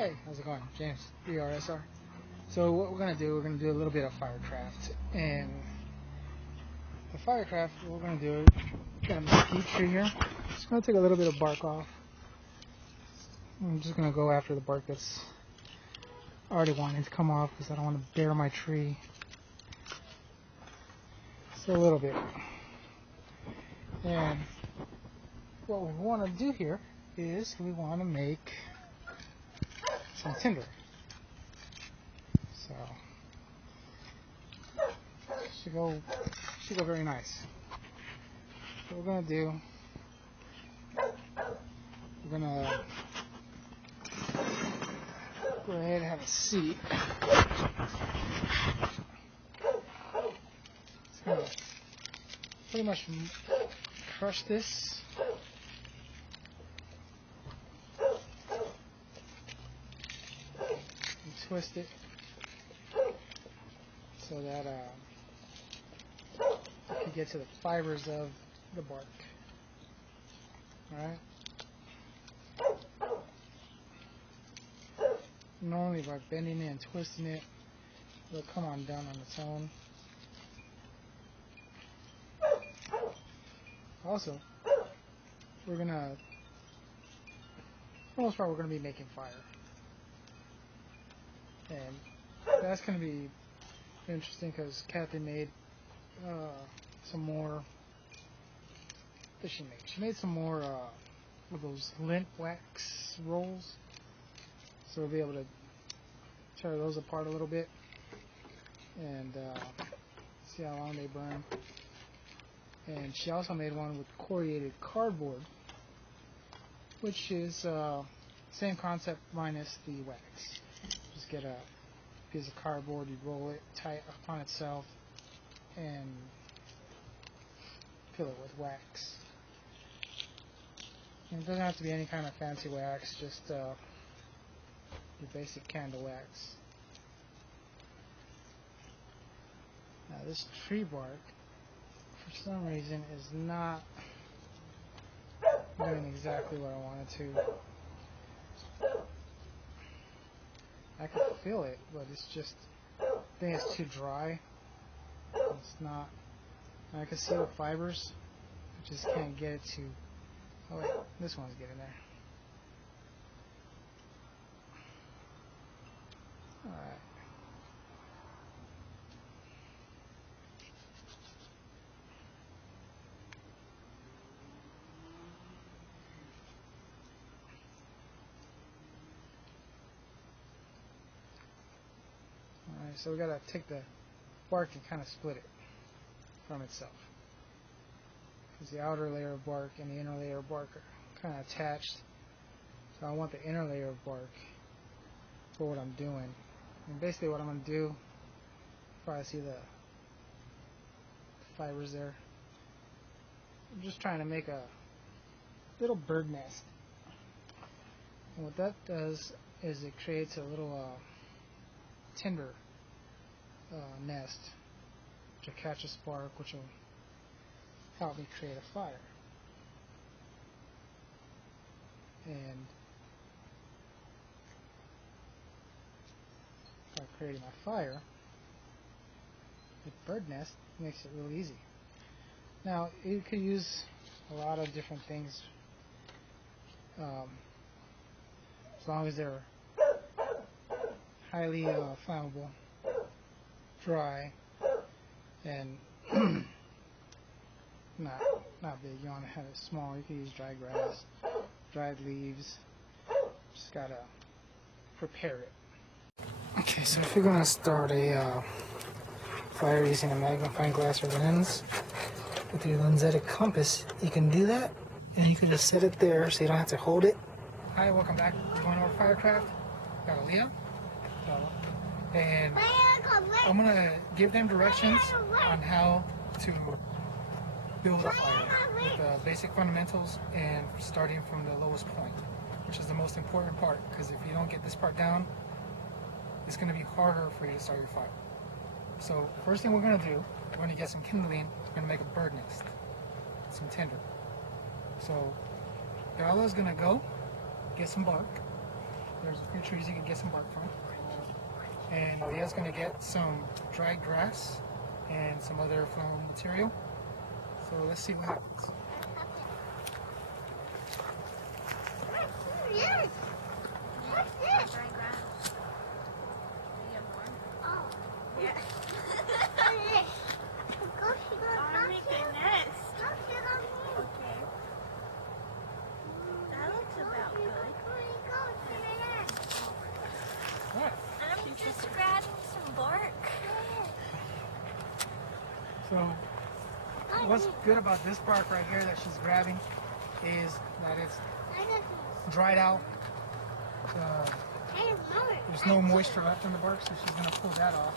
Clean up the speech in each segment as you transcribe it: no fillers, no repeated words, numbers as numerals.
Hey, how's it going? James, ERSR. So what we're going to do a little bit of firecraft. And the firecraft, what we're going to do, got a mesquite tree here. Just going to take a little bit of bark off. I'm just going to go after the bark that's already wanting to come off because I don't want to bare my tree. So a little bit. And what we want to do here is we want to make some tinder. So should go very nice. What we're gonna do, we're gonna go ahead and have a seat. It's gonna pretty much crush this. And twist it so that you can get to the fibers of the bark. Alright? Normally by bending it and twisting it, it'll come on down on its own. Also, we're gonna, for the most part, we're gonna be making fire. And that's gonna be interesting because Kathy made some more. What did she make? She made some more of those lint wax rolls, so we'll be able to tear those apart a little bit and see how long they burn. And she also made one with corrugated cardboard, which is same concept minus the wax. Just get a piece of cardboard, you roll it tight upon itself, and fill it with wax. And it doesn't have to be any kind of fancy wax, just your basic candle wax. Now this tree bark, for some reason, is not doing exactly what I wanted to. I can feel it, but it's just, I think it's too dry. It's not. I can see the fibers. I just can't get it to. Oh wait, this one's getting there. Alright. Alright, so we gotta take the bark and kind of split it from itself. Because the outer layer of bark and the inner layer of bark are kind of attached. So I want the inner layer of bark for what I'm doing. And basically what I'm going to do, you probably see the fibers there. I'm just trying to make a little bird nest. And what that does is it creates a little tinder nest, which will catch a spark, which will help me create a fire. And by creating my fire, the bird nest makes it real easy. Now you could use a lot of different things as long as they're highly flammable, dry, and not big. You want to have it small. You can use dry grass, dried leaves. Just gotta prepare it. Okay, so if you're gonna start a fire using a magnifying glass or lens with your lensetic compass, you can do that, and you can just set it there so you don't have to hold it. Hi, welcome back. We're going over firecraft. Got Leah, and I'm gonna give them directions on how to build a fire with the basic fundamentals and starting from the lowest point, which is the most important part, because if you don't get this part down, it's going to be harder for you to start your fire. So first thing we're going to do, we're going to get some kindling. We're going to make a bird nest, some tinder. So Darla's going to go get some bark, There's a few trees you can get some bark from. And Leah's gonna get some dried grass and some other flammable material. So let's see what happens. Yes. What's this? Dry grass. Do you have more? Oh. Yeah. I'll make a nest. Okay. That looks about good. What? I'm just grabbing some bark. So what's good about this bark right here that she's grabbing is that it's dried out. There's no moisture left in the bark, so she's gonna pull that off.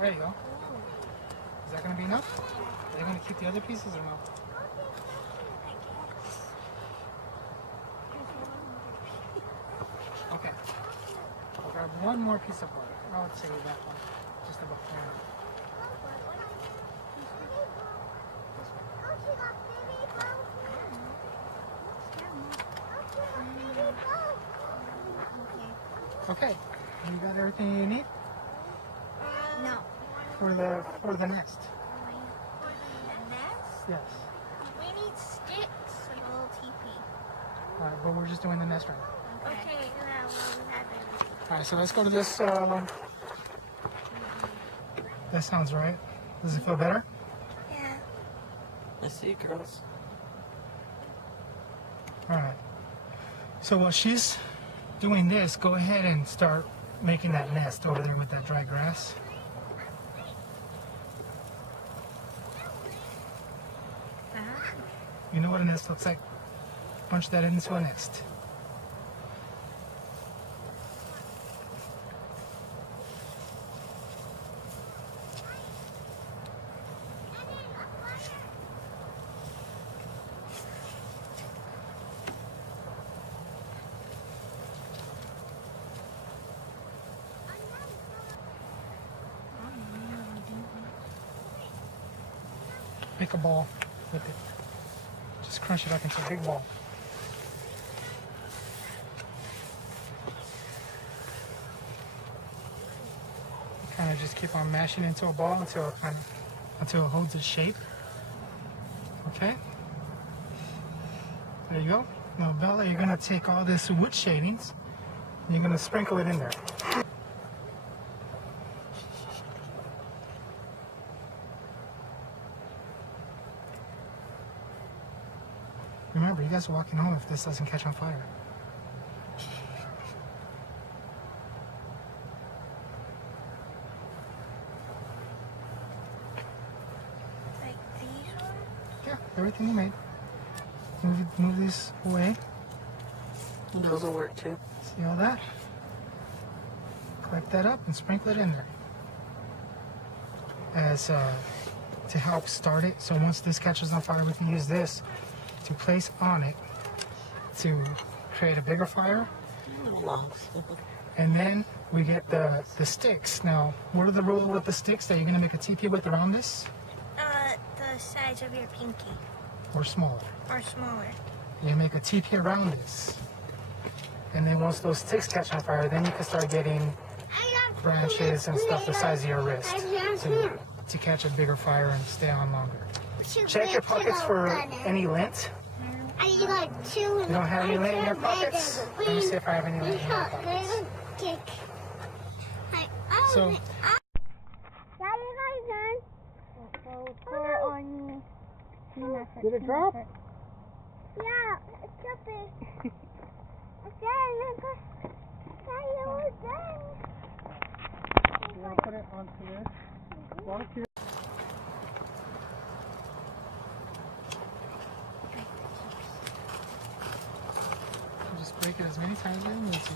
There you go. Is that gonna be enough? Are they gonna keep the other pieces or no? Okay. I'll grab one more piece of bark. I would say that one. Just about there. Okay. You got everything you need? No. For the nest. For the nest? Yes. We need sticks and a little teepee. Alright, but we're just doing the nest right now. Okay. Yeah, well, we have everything. Alright, so let's go to this that sounds right. Does it feel better? Yeah. Let's see, girls. Alright. So while she's doing this, go ahead and start making that nest over there with that dry grass. You know what a nest looks like? Punch that into a nest. Make a ball with it. Just crunch it up into a big ball. Kind of just keep on mashing into a ball until it holds its shape. Okay. There you go. Now, Bella, you're gonna take all this wood shavings and you're gonna sprinkle it in there. Remember, you guys are walking home if this doesn't catch on fire. Like these ones? Yeah, everything you made. Move these away. Those will work too. See all that? Collect that up and sprinkle it in there. As to help start it. So once this catches on fire, we can use this to place on it to create a bigger fire. And then we get the sticks. Now, what are the rules with the sticks that you're going to make a teepee with around this? The size of your pinky. Or smaller? Or smaller. You make a teepee around this. And then once those sticks catch on fire, then you can start getting branches and stuff the size of your wrist to catch a bigger fire and stay on longer. Check your pockets for any lint. You don't have any lint in your pockets? Let me see if I have any lint in my pockets. So, did it drop? Yeah, it's dropping. You want to put it onto this? Walk here. Just break it as many times as you need to.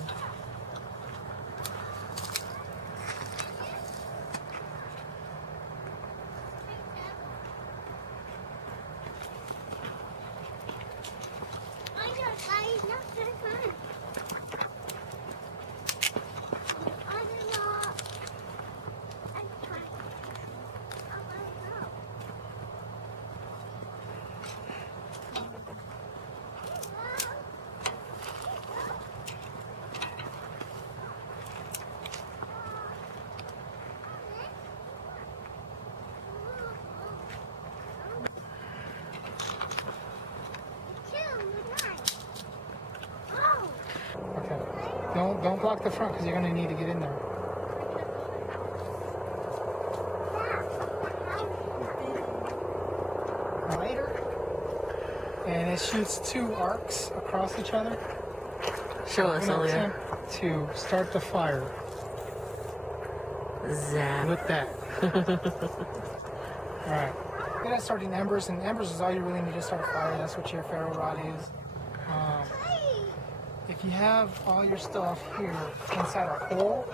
Don't block the front because you're going to need to get in there. Lighter. And it shoots 2 arcs across each other. Show us, I'm going to Olivia. attempt to start the fire Zap. with that. Alright. Get that starting embers, and embers is all you really need to start a fire. That's what your ferro rod is. If you have all your stuff here inside a hole,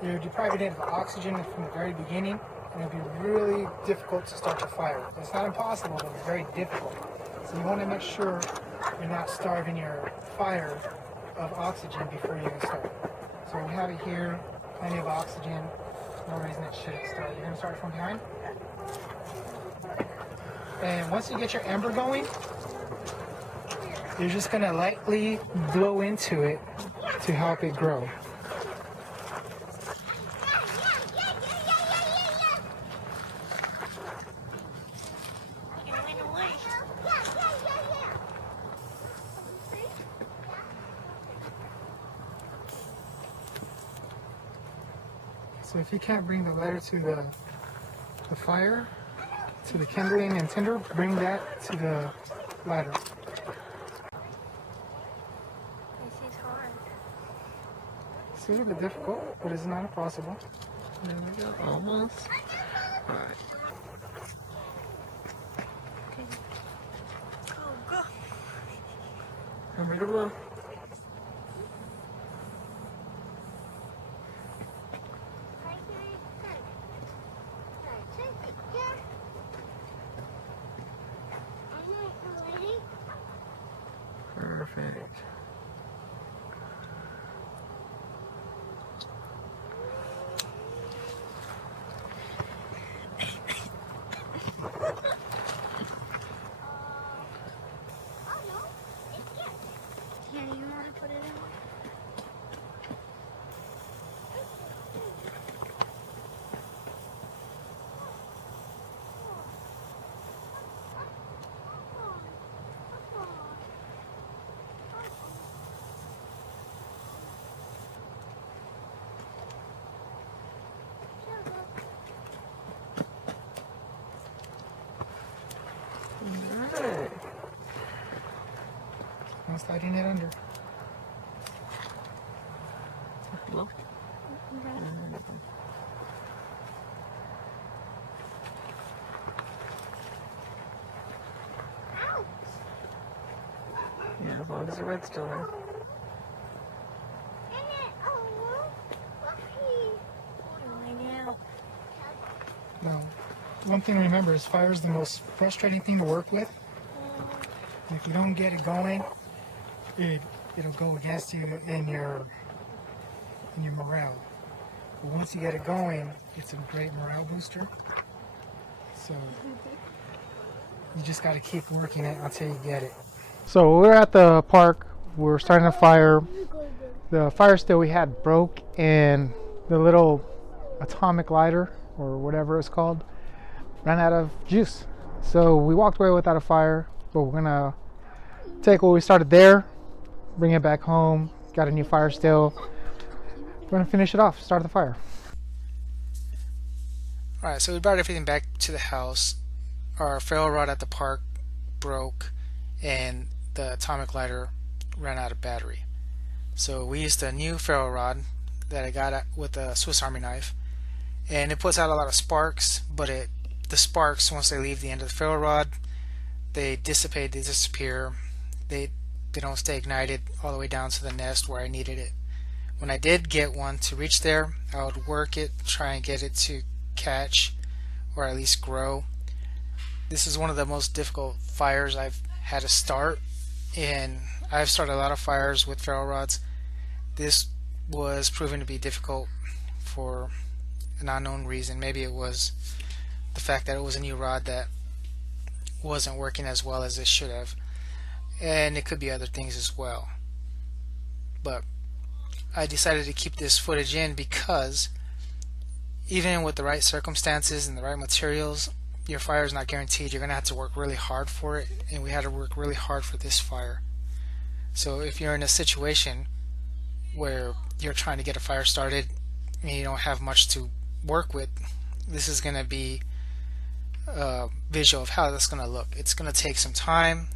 you're depriving it of oxygen from the very beginning, and it'll be really difficult to start the fire. It's not impossible, but it's very difficult. So you want to make sure you're not starving your fire of oxygen before you even start. So we have it here, plenty of oxygen. No reason it shouldn't start. You're going to start from behind. And once you get your ember going, you're just going to lightly blow into it to help it grow. So if you can't bring the lighter to the fire, to the kindling and tinder, bring that to the lighter. This is hard. It's a little bit difficult, but it's not impossible. There we go. Almost. Alright. Okay. Go, go. I'm ready to blow. Perfect. Here, you want to put it in? Alright. I'm sliding it under. Blow. Yeah, as long as the red's still there. Now, one thing to remember is fire is the most frustrating thing to work with. And if you don't get it going, it'll go against you in your morale. But once you get it going, it's a great morale booster. So you just got to keep working it until you get it. So we're at the park. We're starting a fire. The fire still we had broke, and the little atomic lighter or whatever it's called ran out of juice. So we walked away without a fire, but we're gonna take what we started there, bring it back home, got a new fire still. We're gonna finish it off, start the fire. Alright, so we brought everything back to the house. Our ferro rod at the park broke, and the atomic lighter ran out of battery. So we used a new ferro rod that I got with a Swiss Army knife, and it puts out a lot of sparks, but the sparks, once they leave the end of the ferro rod, they dissipate, they disappear, they don't stay ignited all the way down to the nest where I needed it. When I did get one to reach there, I would work it, try and get it to catch or at least grow. This is one of the most difficult fires I've had to start, and I've started a lot of fires with ferro rods. This was proven to be difficult for an unknown reason. Maybe it was the fact that it was a new rod that wasn't working as well as it should have, and it could be other things as well. But I decided to keep this footage in because even with the right circumstances and the right materials, your fire is not guaranteed. You're going to have to work really hard for it, and we had to work really hard for this fire. So if you're in a situation where you're trying to get a fire started and you don't have much to work with, this is going to be a visual of how that's going to look. It's going to take some time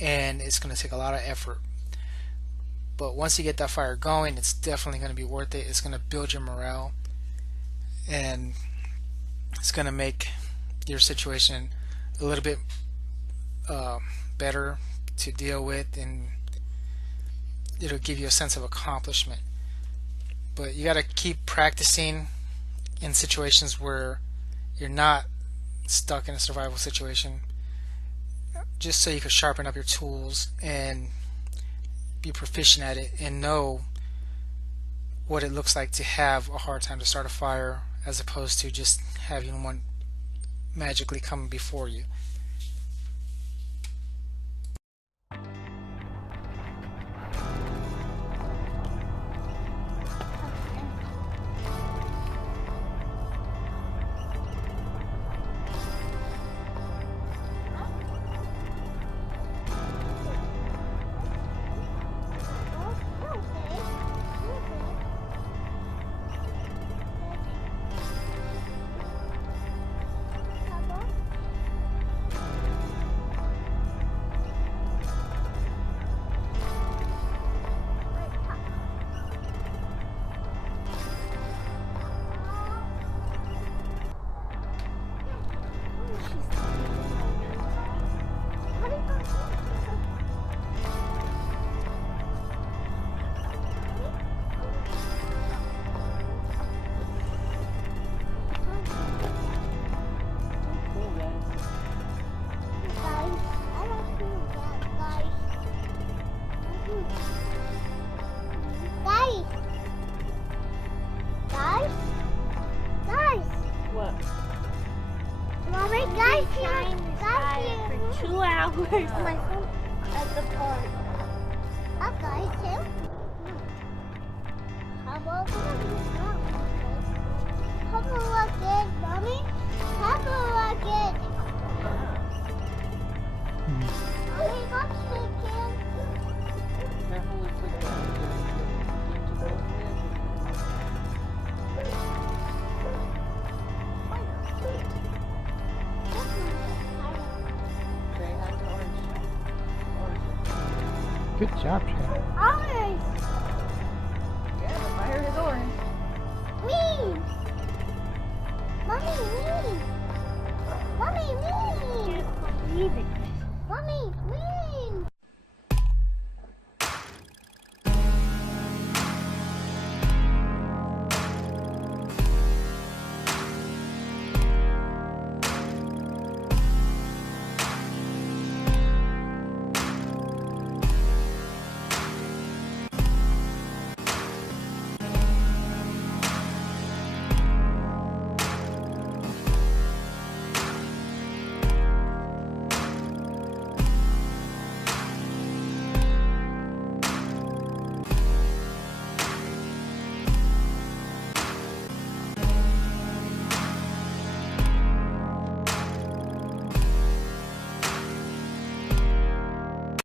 and it's going to take a lot of effort. But once you get that fire going, it's definitely going to be worth it. It's going to build your morale and it's going to make your situation a little bit better to deal with, and it'll give you a sense of accomplishment. But you got to keep practicing in situations where you're not stuck in a survival situation, just so you can sharpen up your tools and be proficient at it and know what it looks like to have a hard time to start a fire, as opposed to just having one magically come before you. What? Mommy, guys here. Guys here. For 2 hours. My phone at the park. Up, guys, too. How about have a look at Mommy? Have a look at. Mommy, got chicken. Careful with the into both hands. Trey has an orange. Good job, Trey. Orange. Yeah, the fire is orange. Green. Mommy, green. Mommy, green. Leave it. Mommy.